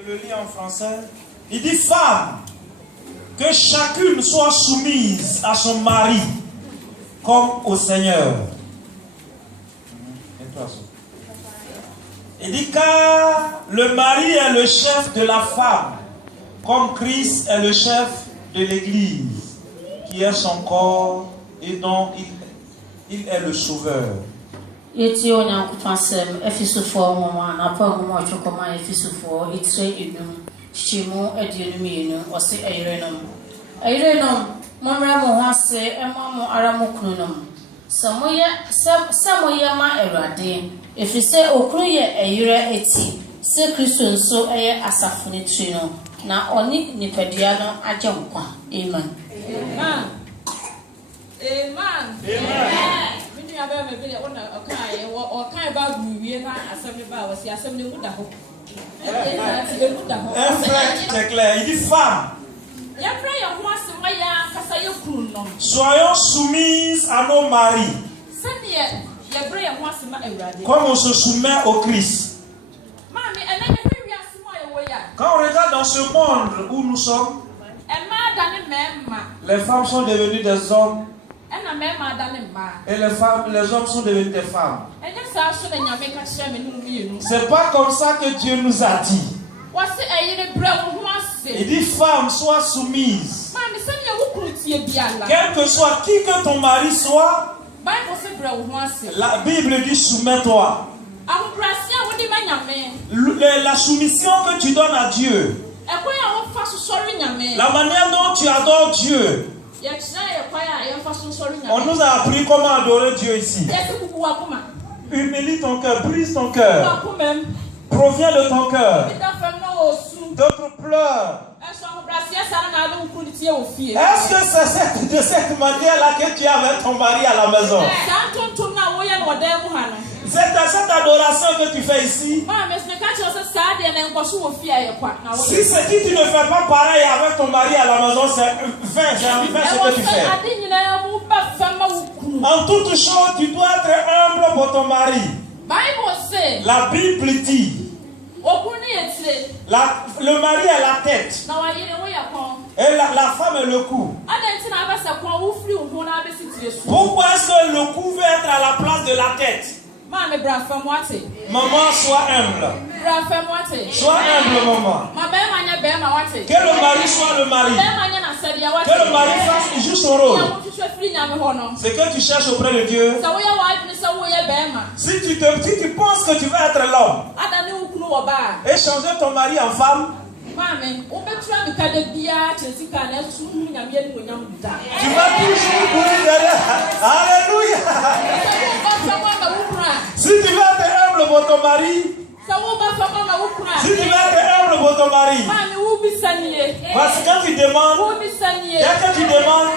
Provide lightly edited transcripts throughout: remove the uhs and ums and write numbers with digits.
Je le lis en français. Il dit, femme, que chacune soit soumise à son mari comme au Seigneur. Il dit, car le mari est le chef de la femme, comme Christ est le chef de l'Église, qui est son corps et dont il est le sauveur. Na oni nipadia no agye nkwa. Amen. Amen. Amen. Amen. Mini aba me bi wona okai okai ba buwie na asem ba wasi asem ne muda ho. C'est clair, il dit femme. Soyons soumises à nos maris. Comme on se soumet au Christ. Quand on regarde dans ce monde où nous sommes, les femmes sont devenues des hommes et les hommes sont devenus des femmes. C'est pas comme ça que Dieu nous a dit. Il dit femme, sois soumise. Quel que soit qui que ton mari soit, la Bible dit soumets-toi. La soumission que tu donnes à Dieu, la manière dont tu adores Dieu. On nous a appris comment adorer Dieu ici. Humilie ton cœur, brise ton cœur. Provient de ton cœur. D'autres pleurent. Est-ce que c'est de cette manière-là que tu es avec ton mari à la maison? C'est cette adoration que tu fais ici. Si tu ne fais pas pareil avec ton mari à la maison, c'est vain ce que tu fais. En toute chose, tu dois être humble pour ton mari. La Bible dit, le mari est la tête et la femme est le cou. Pourquoi est-ce que le cou veut être à la place de la tête? Maman, sois humble. Sois humble, maman. Que le mari soit le mari. Que le mari fasse juste son rôle. Ce que tu cherches auprès de Dieu. Si tu penses que tu vas être l'homme et changer ton mari en femme, tu vas toujours courir derrière. Alléluia. Si tu veux être humble pour ton mari, si tu veux être humble pour ton mari, parce que quand tu demandes, dès que tu demandes,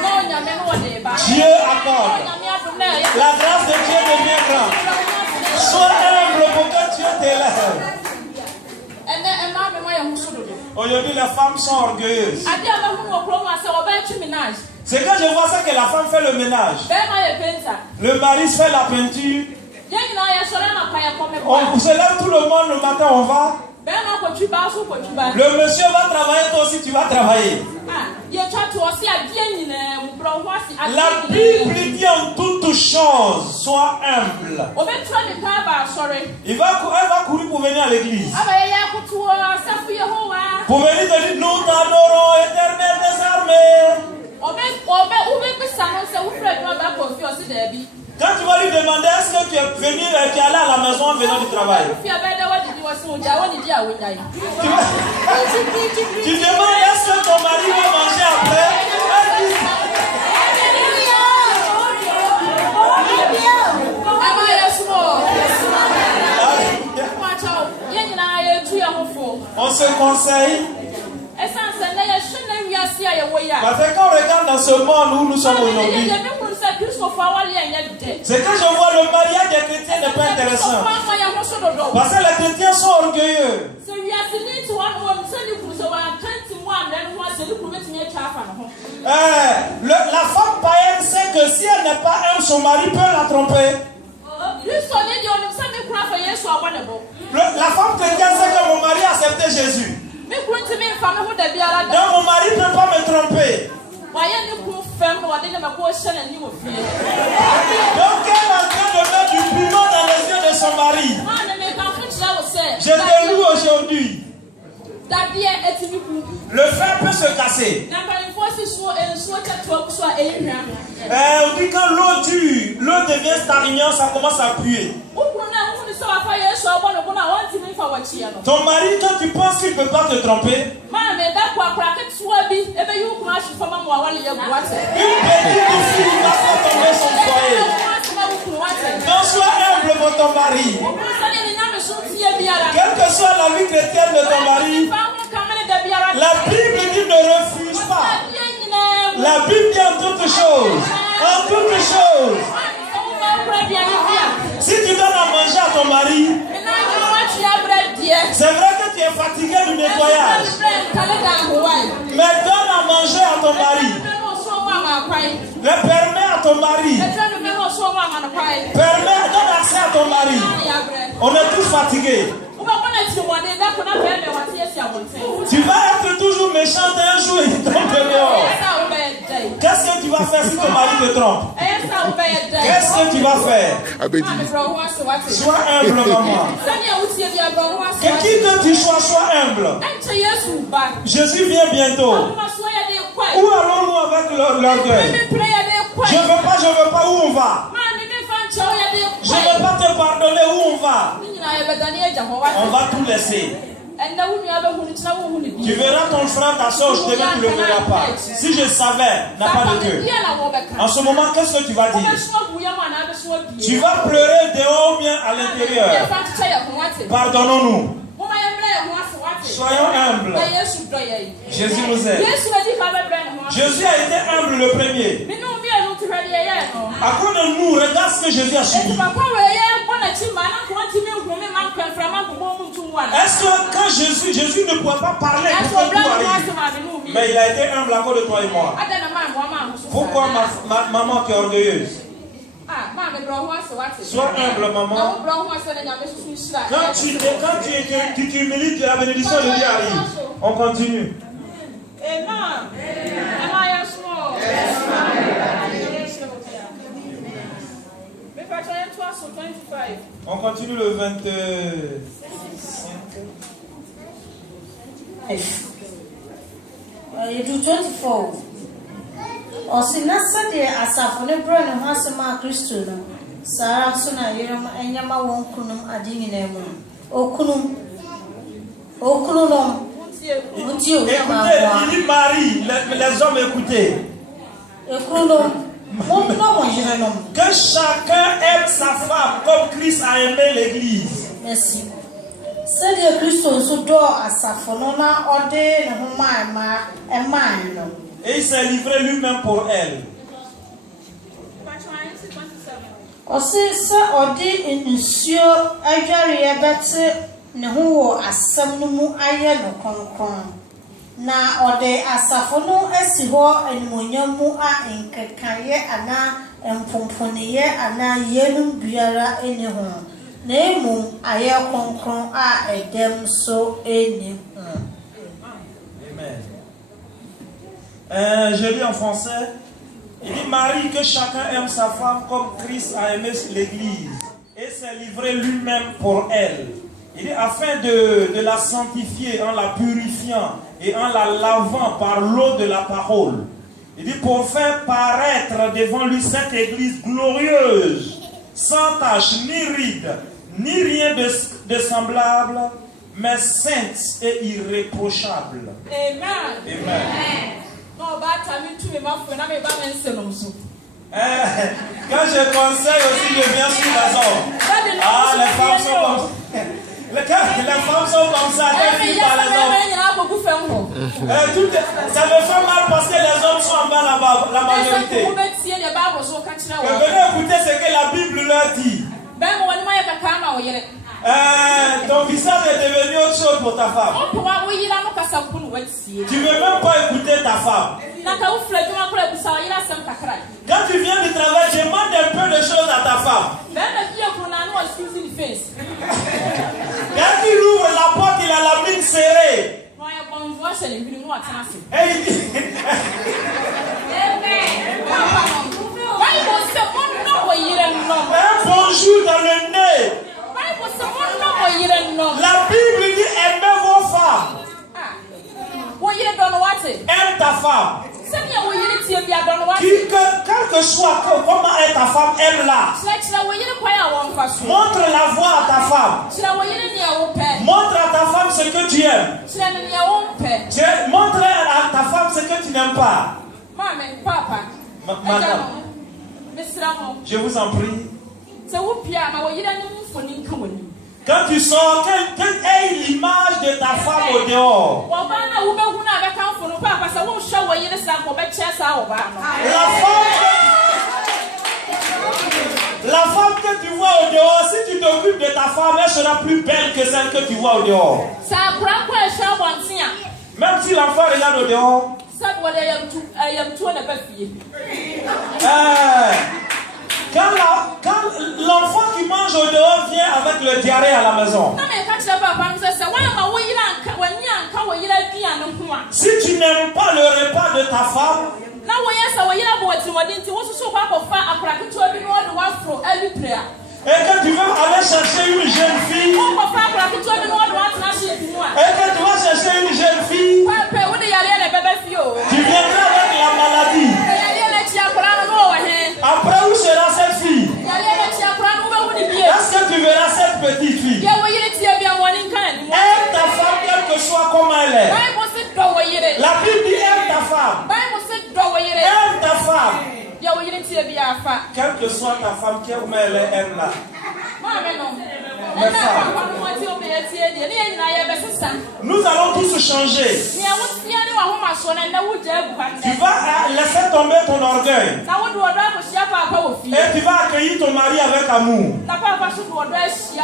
Dieu accorde. La grâce de Dieu devient grande. Sois humble pour que Dieu t'élève. Aujourd'hui, les femmes sont orgueilleuses. C'est quand je vois ça que la femme fait le ménage. Le mari fait la peinture. On se lève tout le monde le matin, on va. Le monsieur va travailler, toi aussi tu vas travailler. La Bible dit en toutes choses, sois humble. Elle va courir pour venir à l'église. Pour venir te dire, nous t'adorons, Éternel des armées. Quand tu vas lui demander, est-ce que tu es venu, tu es allé à la maison en venant du travail? Tu demandes, est-ce que ton mari va manger après? On se conseille. Parce que quand on regarde dans ce monde où nous sommes aujourd'hui, c'est quand je vois le mariage des chrétiens n'est pas intéressant. Parce que les chrétiens sont orgueilleux. La femme païenne sait que si elle n'est pas humble, son mari peut la tromper. La femme chrétienne sait que mon mari a accepté Jésus. Donc mon mari ne peut pas me tromper. Donc elle est en train de mettre du piment dans les yeux de son mari. Je te loue aujourd'hui. Le fer peut se casser. On dit quand l'eau tue, l'eau devient stagnante, ça commence à puer. Ton mari, quand tu penses qu'il ne peut pas te tromper, une petite fille va faire tomber son foyer. Donc sois humble pour ton mari. Quelle que soit la vie chrétienne de ton mari, la Bible dit ne refuse pas. La Bible dit en toutes choses. En toutes choses. Si tu donnes à manger à ton mari, c'est vrai que tu es fatigué du nettoyage. Mais donne à manger à ton mari. Le permets à ton mari. Donne accès à ton mari. On est tous fatigués. Tu vas être toujours méchant un jour et il tombe dehors. Qu'est-ce que tu vas faire si ton mari te trompe? Qu'est-ce que tu vas faire? Sois humble, maman. Que qui que tu sois, sois humble. Jésus vient bientôt. Où allons-nous avec l'orgueil? Je veux pas, où on va? Je ne veux pas te pardonner, où on va? On va tout laisser. Tu verras ton frère, ta soeur, je te dis, tu ne le verras pas. Si je savais, n'a pas de Dieu. En ce moment, qu'est-ce que tu vas dire? Tu vas pleurer dehors ou bien à l'intérieur. Pardonnons-nous. Soyons humbles. Jésus nous aide. Jésus a été humble le premier. À cause de nous, regarde ce que Jésus a subi. Est-ce que quand Jésus ne pouvait pas parler pour que tout arrive? Mais il a été humble à cause de toi et moi. Pourquoi maman qui est orgueilleuse? Sois humble, maman. Quand tu t'humilies, la bénédiction de Dieu arrive. On continue. On continue le 25. You do 24. Osinasa de asafone bro ne ho asema Kristo no. Sara so na yerem enyama won kunum adini na mu. Okunum no. Écoutez, il dit Marie, les hommes écoutez. Que chacun aime sa femme comme Christ a aimé l'église. Merci. C'est de Christ so do asafone na ode ne ho no. Et il s'est livré lui-même pour elle. Aussi ça ode inusio adware yebete ne ho wo asam no mu aye no konkon. Na ode asafo no asi ho animonyam mu a nkekaye ana empomponiye ana yenum biara eni ho. Na emu aye konkon a edem so eni ho. Je lis en français. Il dit Marie, que chacun aime sa femme comme Christ a aimé l'église et s'est livré lui-même pour elle. Il dit afin de la sanctifier en la purifiant et en la lavant par l'eau de la parole. Il dit pour faire paraître devant lui cette église glorieuse, sans tache, ni ride, ni rien de semblable, mais sainte et irréprochable. Amen. Amen. Quand je conseille aussi, je viens sur les hommes. Ah, les femmes sont comme ça. Les femmes sont comme ça, elles vivent par les hommes. Ça me fait mal parce que les hommes sont en bas là-bas, la majorité. Venez écouter ce que la Bible leur dit. Ton visage est devenu autre chose pour ta femme. Tu ne veux même pas écouter ta femme. Quand tu viens du travail, demande un peu de choses à ta femme. Quand il ouvre la porte, il a la mine serrée. Un bonjour dans le nez. La Bible dit aimez vos femmes. Aime ta femme. Quel que soit comment est ta femme, aime-la. Montre la voie à ta femme. Montre à ta femme ce que tu aimes. Montre à ta femme ce que tu n'aimes pas. Madame, je vous en prie. Quand tu sors, quelle est l'image de ta femme au dehors? La femme que tu vois au dehors, si tu t'occupes de ta femme, elle sera plus belle que celle que tu vois au dehors. Même si l'enfant regarde au dehors. Quand l'enfant qui mange au dehors vient avec le diarrhée à la maison. Si tu n'aimes pas le repas de ta femme, et que tu veux aller chercher une jeune fille, tu viendras avec la maladie. Après, où sera cette fille? Est-ce que tu verras cette petite fille? Aime ta femme quelle que soit comme elle est. La Bible dit aime ta femme. Aime ta femme. Quelle que soit ta femme, comme elle est, aime-la. Nous allons tous changer. Tu vas laisser tomber ton orgueil. Et tu vas accueillir ton mari avec amour.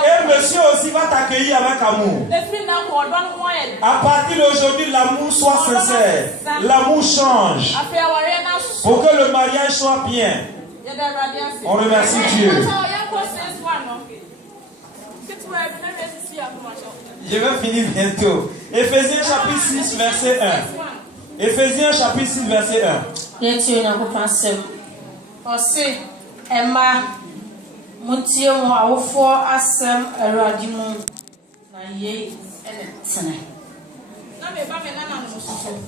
Et monsieur aussi va t'accueillir avec amour. À partir d'aujourd'hui, l'amour soit sincère. L'amour change. Pour que le mariage soit bien. On remercie Dieu. Je vais finir bientôt. Éphésiens chapitre 6 verset 1. Éphésiens chapitre 6 verset 1.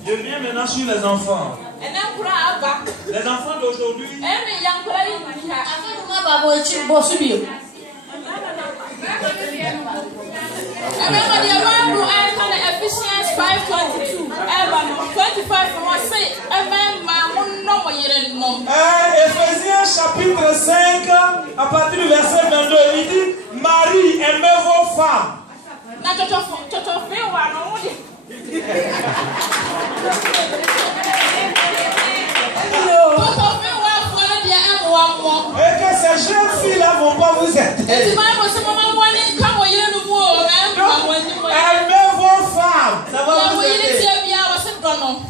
Je viens maintenant sur les enfants. Les enfants d'aujourd'hui. Ephesians 5:22. 25. Éphésiens chapitre 5, à partir du verset 22, il dit Marie, aimez vos femmes. Et que ces jeunes filles-là ne vont pas vous aider. Aimez vos femmes. Ça va vous aider.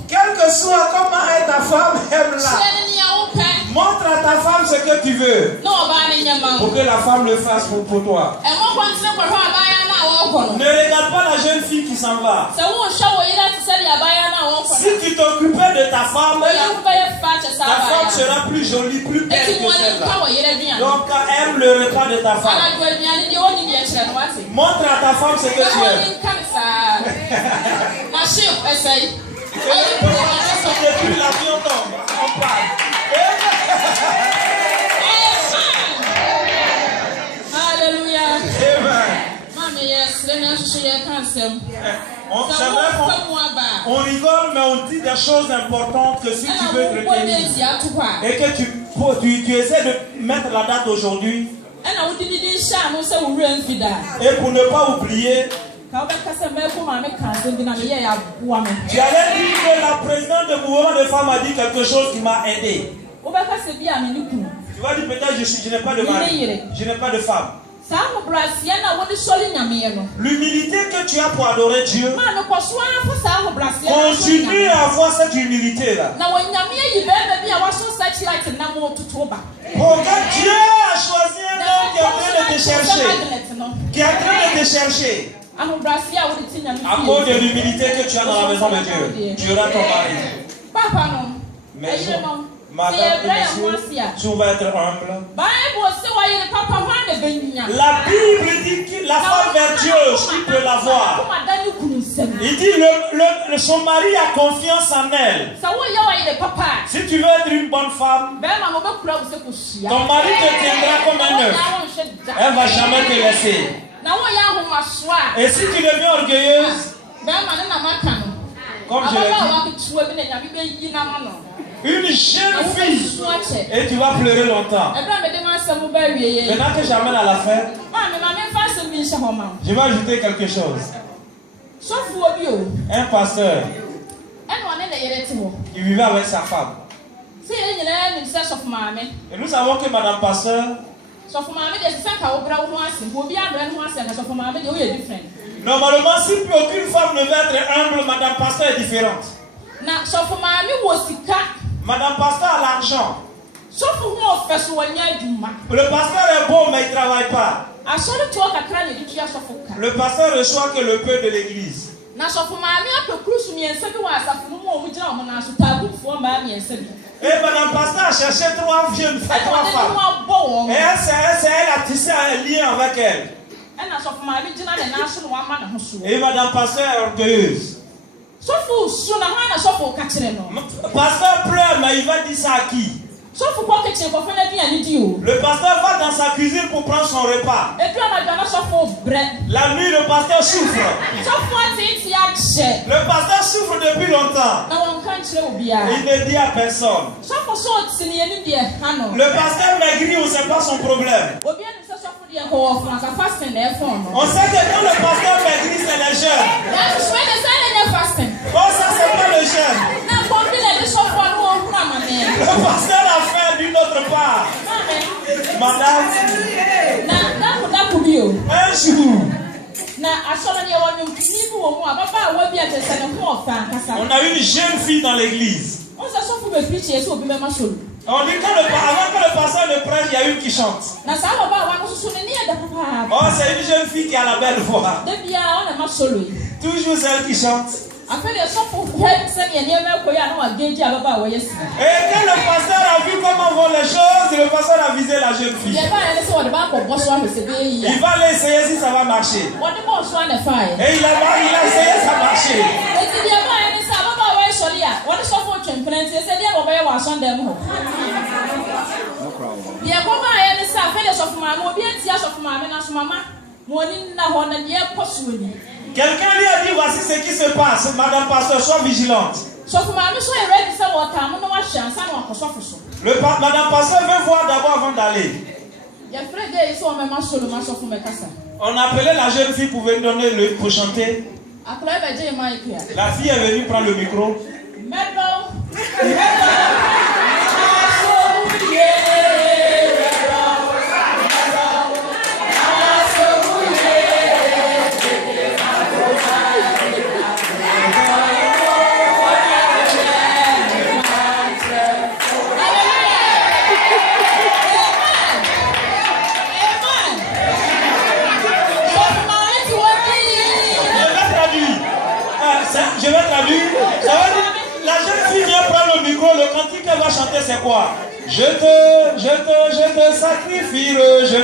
Quelle que soit comment est ta femme, aime-la. Montre à ta femme ce que tu veux. Pour que la femme le fasse pour toi. Ne regarde pas la jeune fille qui s'en va. Si tu t'occupais de ta femme, ta femme sera plus jolie, plus belle que celle-là. Donc aime le repas de ta femme. Montre à ta femme ce que tu aimes. Depuis l'avion tombe, on parle. Alléluia. On rigole, mais on dit des choses importantes que si tu veux te retenir et que tu essaies de mettre la date aujourd'hui, et pour ne pas oublier, tu allais dire que la présidente du mouvement de femmes a dit quelque chose qui m'a aidé. Tu vas dire peut-être je n'ai pas de mari, je n'ai pas de femme. L'humilité que tu as pour adorer Dieu, continue à avoir cette humilité-là. Pour que Dieu a choisi un homme qui est en train de te chercher. Qui est en train de te chercher. À cause de l'humilité que tu as dans la maison de Dieu, tu auras ton mari. Papa non. Mais madame et monsieur, tu vas être humble. La Bible dit que la femme vertueuse, qui peut l'avoir. Il dit son mari a confiance en elle. Si tu veux être une bonne femme, ton mari te tiendra comme un œuf. Elle ne va jamais te laisser. Et si tu deviens orgueilleuse, comme je l'ai dit, une jeune fille, et tu vas pleurer longtemps. Maintenant que j'amène à la fin, je vais ajouter quelque chose. Un pasteur, il vivait avec sa femme. Et nous savons que Madame Pasteur, normalement, si aucune femme ne veut être humble, Madame Pasteur est différente. Madame Pasteur a l'argent. Le pasteur est bon, mais il ne travaille pas. Le pasteur reçoit que le peu de l'église. Et Madame Pasteur a cherché trois femmes. Et elle a tissé un lien avec elle. Et Madame Pasteur est orgueilleuse. Pasteur pleure, mais il va dire ça à qui? Le pasteur va dans sa cuisine pour prendre son repas. La nuit, le pasteur souffre. Le pasteur souffre depuis longtemps. Il ne dit à personne. Le pasteur maigrit, on ne sait pas son problème. On sait que quand le pasteur maigrit, c'est les jeunes. Bon, ça, c'est pas le jeune. Le pasteur a fait d'une autre part. Madame, un jour, on a une jeune fille dans l'église. On dit qu'avant que le pasteur ne prêche, il y a une qui chante. Oh, c'est une jeune fille qui a la belle voix. Toujours celle qui chante. Et quand le pasteur a vu comment vont les choses, le pasteur a visé la jeune fille. Il va l'essayer si ça va marcher. Et il a essayé, ça a marché. Quelqu'un lui a dit voici ce qui se passe. Madame Pasteur, sois vigilante. Madame Pasteur veut voir d'abord avant d'aller. On a appelé la jeune fille pour venir donner pour chanter. La fille est venue prendre le micro. Je vais traduire. Ça veut dire, la jeune fille vient prendre le micro, le cantique qu'elle va chanter, c'est quoi? Je te sacrifierai, je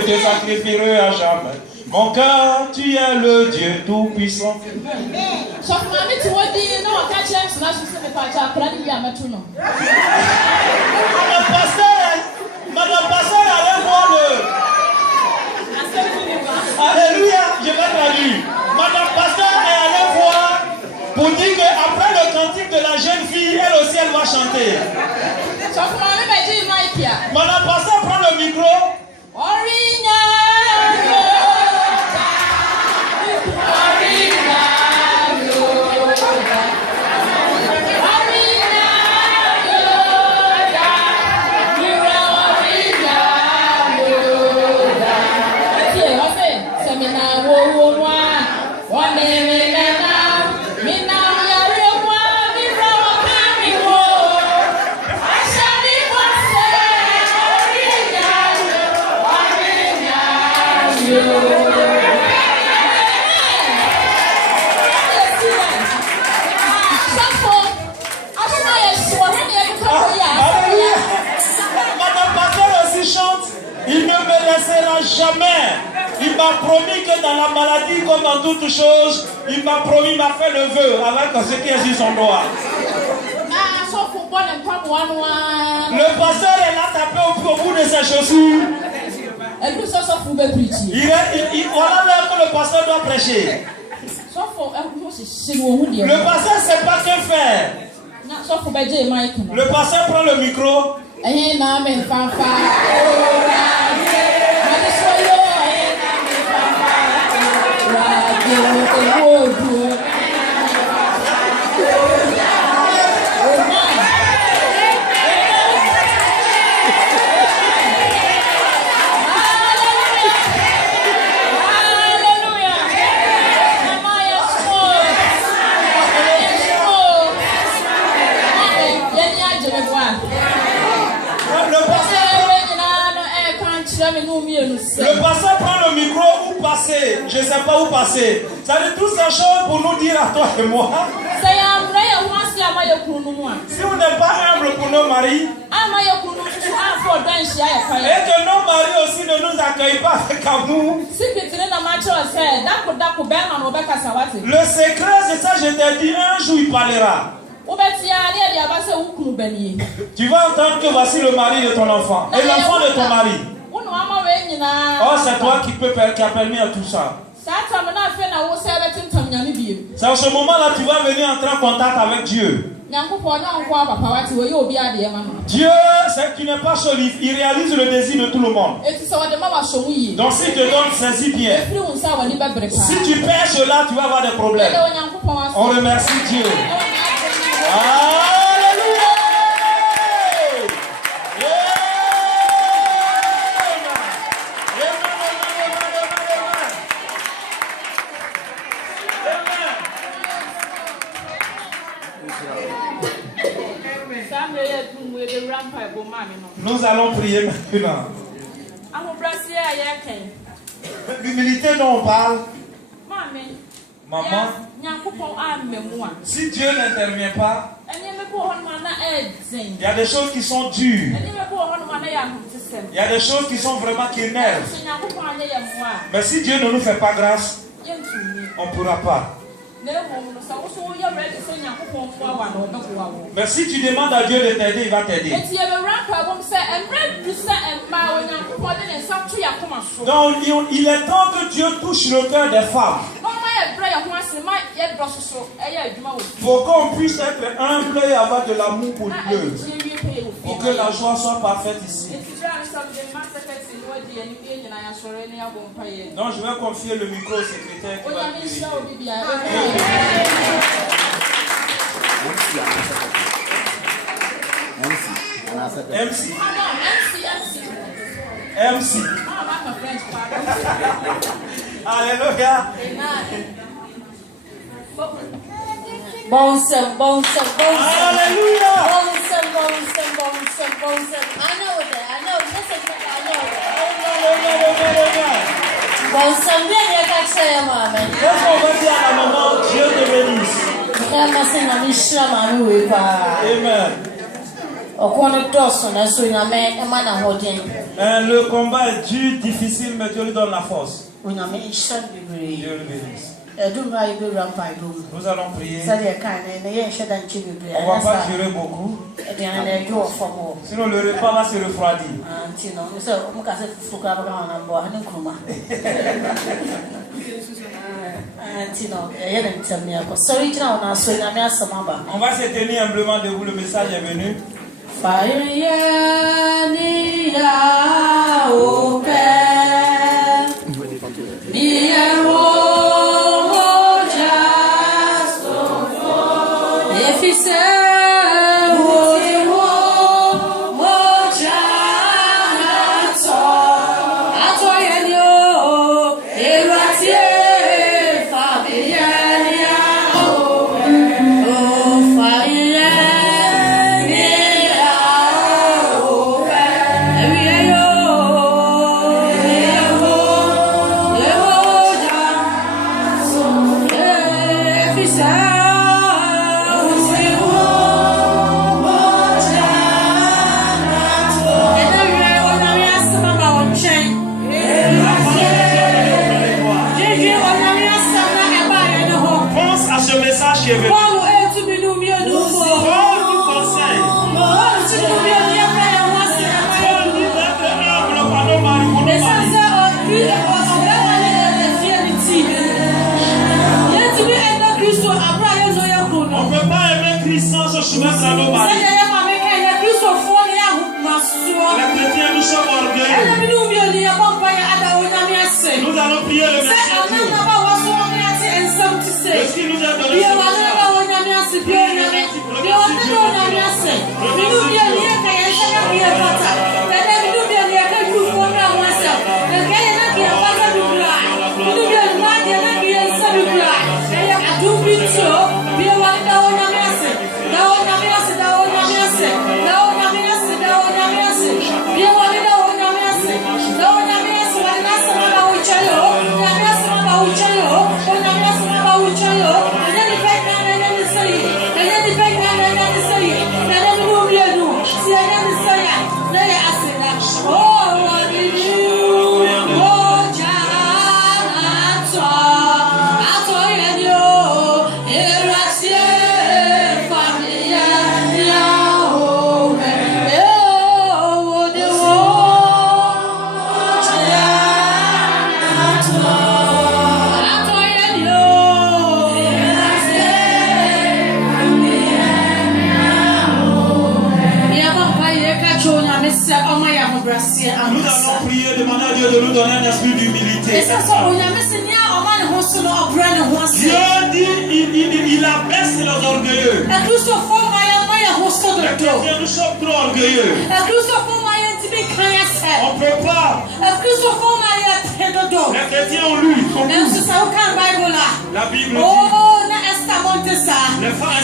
te sacrifierai à jamais. Mon cœur, tu es le Dieu tout-puissant. Madame Pasteur allait voir le... Alléluia, je vais traduire. Madame Pasteur est allée voir pour dire qu'après le cantique de la jeune fille, elle aussi, elle va chanter. Madame Pasteur prend le micro. m'a promis que dans la maladie, comme dans toutes choses, il m'a promis, il m'a fait le vœu avec ce qui est sur son doigt. Le pasteur est là tapé au bout de ses chaussures. Voilà l'heure que le pasteur doit prêcher. Le pasteur ne sait pas que faire. Le pasteur prend le micro. Le pasteur prend le micro où passer, je ne sais pas où passer. Ça veut dire toutes ces choses pour nous dire à toi et moi. Si on n'est pas humble pour nos maris, et que nos maris aussi ne nous accueillent pas avec amour. Le secret, c'est ça, je t'ai dit, un jour il parlera. Tu vas entendre que voici le mari de ton enfant et l'enfant de ton mari. Oh, c'est toi qui a permis à tout ça. C'est en ce moment-là que tu vas venir entrer en contact avec Dieu. Dieu, c'est qu'il n'est pas seul, il réalise le désir de tout le monde. Donc si tu te donnes, saisis bien. Si tu perds cela, tu vas avoir des problèmes. On remercie Dieu. Alléluia. Nous allons prier maintenant. L'humilité dont on parle. Maman, si Dieu n'intervient pas, il y a des choses qui sont dures. Il y a des choses qui sont vraiment qui énervent. Mais si Dieu ne nous fait pas grâce, on ne pourra pas. Mais si tu demandes à Dieu de t'aider, il va t'aider. Donc il est temps que Dieu touche le cœur des femmes. Pour qu'on puisse être humble et avoir de l'amour pour Dieu. Pour que la joie soit parfaite ici. Donc je vais confier le micro au secrétaire qui va diriger. MC. Alléluia. Bonsem. Alléluia. I know that. Bonsem, viens avec ça, maman. Qu'est-ce qu'on va dire à la maman? Dieu te bénisse. Amen. Le combat est dur, difficile, mais Dieu lui donne la force. Dieu le bénisse. Nous allons prier. On ne va pas durer beaucoup. Sinon le repas va se refroidir. On va se tenir humblement debout, le message est venu. qui est venu. Paul nous conseille. On ne peut pas aimer Christ sans se soumettre à nos maris. Les chrétiens, nous sommes orgueilleux. Nous allons prier le verset. Est-ce qu'il nous a donné ce Nous allons prier, demander à Dieu de nous donner un esprit d'humilité. Dieu dit, il abaisse les orgueilleux. Les chrétiens, nous sommes trop orgueilleux. On ne peut pas. Les chrétiens ont lu. La Bible dit. Les frères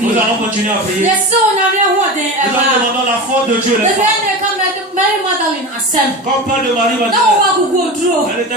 nous allons continuer à prier. Nous demandons la foi de Dieu. Comme parle de Marie Madeleine. Elle était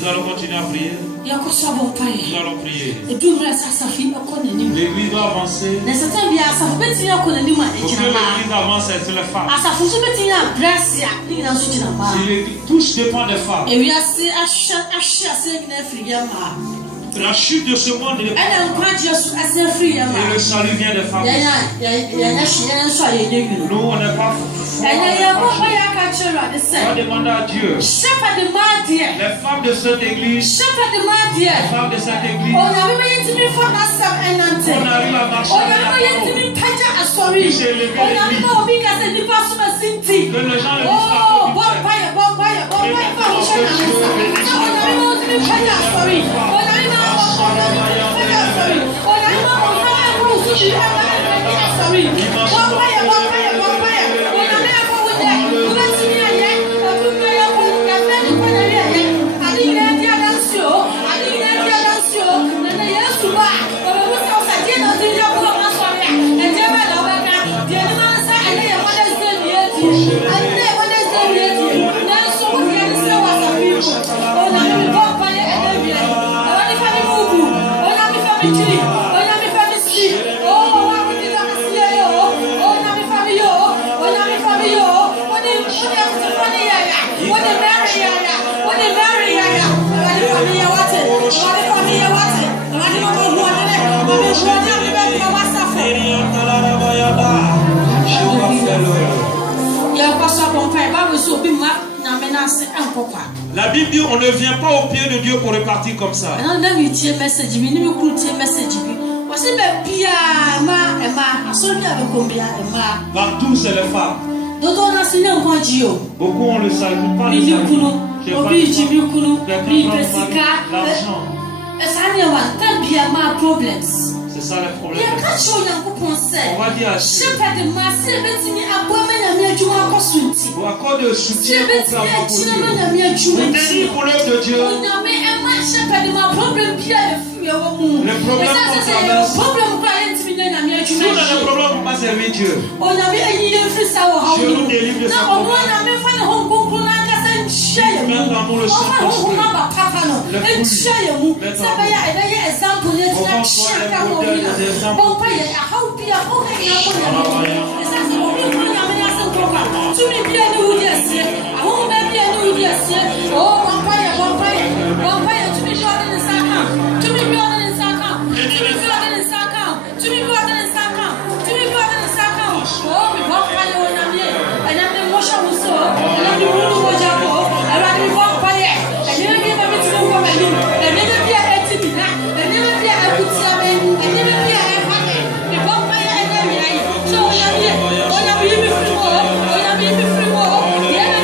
Nous allons continuer à prier. Nous allons prier. L'église doit avancer. Pour que l'église avance, c'est les femmes. Si tout dépend des femmes. La chute de ce monde et le salut vient des femmes. Nous, on n'est pas on va demander à Dieu. Les femmes de cette église. Les femmes de cette église. On arrive à marcher. Puis j'ai élevé l'église. Que les gens le disent La Bible dit on ne vient pas au pied de Dieu pour repartir comme ça. Partout c'est les femmes. Beaucoup on le salue pas les c'est ça le problème. On va dire à Dieu. Pour accorder le soutien pour travailler pour Dieu. Pour tenir pour l'œuvre de Dieu. Le problème qu'on traverse. Si on a le problème, on va servir Dieu. Dieu nous délivre de sa problème. Maintenant, nous le sommes. Le